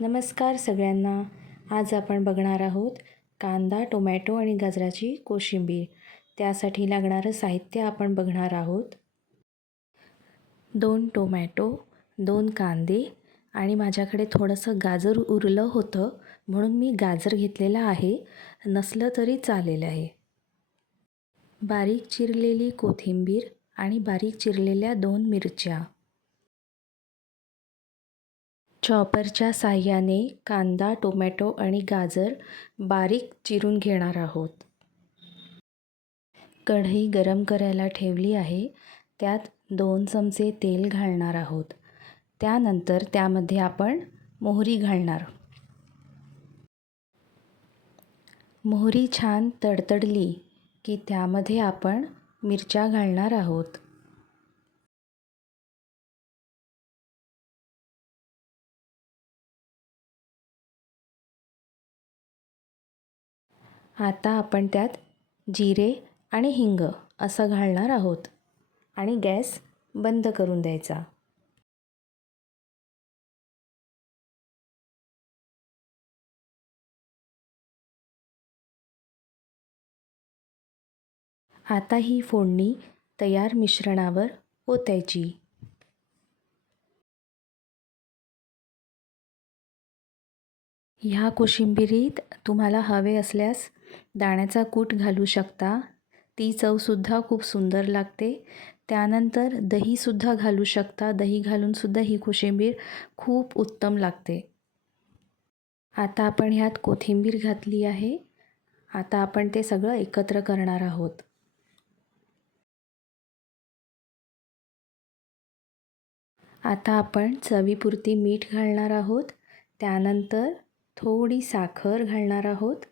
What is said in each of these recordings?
नमस्कार सगळ्यांना. आज आपण बघणार आहोत कांदा, टोमॅटो आणि गाजराची कोशिंबीर. त्यासाठी लागणारं साहित्य आपण बघणार आहोत. 2 टोमॅटो, 2 कांदे आणि माझ्याकडे थोडंसं गाजर उरलं होतं म्हणून मी गाजर घेतलेलं आहे. नसलं तरी चालेल आहे. बारीक चिरलेली कोथिंबीर आणि बारीक चिरलेल्या 2 मिरच्या. चॉपरच्या साहाय्याने कांदा, टोमॅटो आणि गाजर बारीक चिरून घेणार आहोत. कढई गरम करायला ठेवली आहे. त्यात 2 चमचे तेल घालणार आहोत. त्यानंतर त्यामध्ये आपण मोहरी घालणार. मोहरी छान तडतडली की त्यामध्ये आपण मिरच्या घालणार आहोत. आता आपण त्यात जिरे आणि हिंग असं घालणार आहोत आणि गॅस बंद करून द्यायचा. आता ही फोडणी तयार मिश्रणावर ओतायची. ह्या कोशिंबिरीत तुम्हाला हवे असल्यास दाण्याचा कूट घालू शकता. ती चवसुद्धा खूप सुंदर लागते. त्यानंतर दहीसुद्धा घालू शकता. दही घालूनसुद्धा ही कोशिंबीर खूप उत्तम लागते. आता आपण ह्यात कोथिंबीर घातली आहे. आता आपण ते सगळं एकत्र करणार आहोत. आता आपण चवीपुरती मीठ घालणार आहोत. त्यानंतर थोडी साखर घालणार आहोत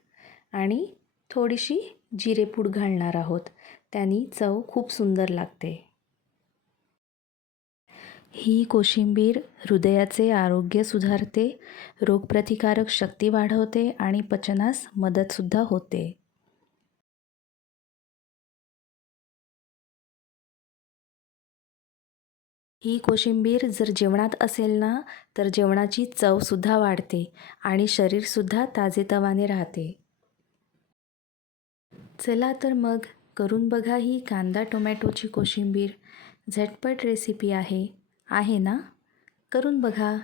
आणि थोडीशी जिरेपूड घालणार आहोत. त्यानी चव खूप सुंदर लागते. ही कोशिंबीर हृदयाचे आरोग्य सुधारते, रोगप्रतिकारक शक्ती वाढवते आणि पचनास मदतसुद्धा होते. ही कोशिंबीर जर जेवणात असेल ना तर जेवणाची चवसुद्धा वाढते आणि शरीरसुद्धा ताजेतवाने राहते. चला तर मग करून बघा ही कांदा टोमॅटोची कोशिंबीर. झटपट रेसिपी आहे ना? करून बघा.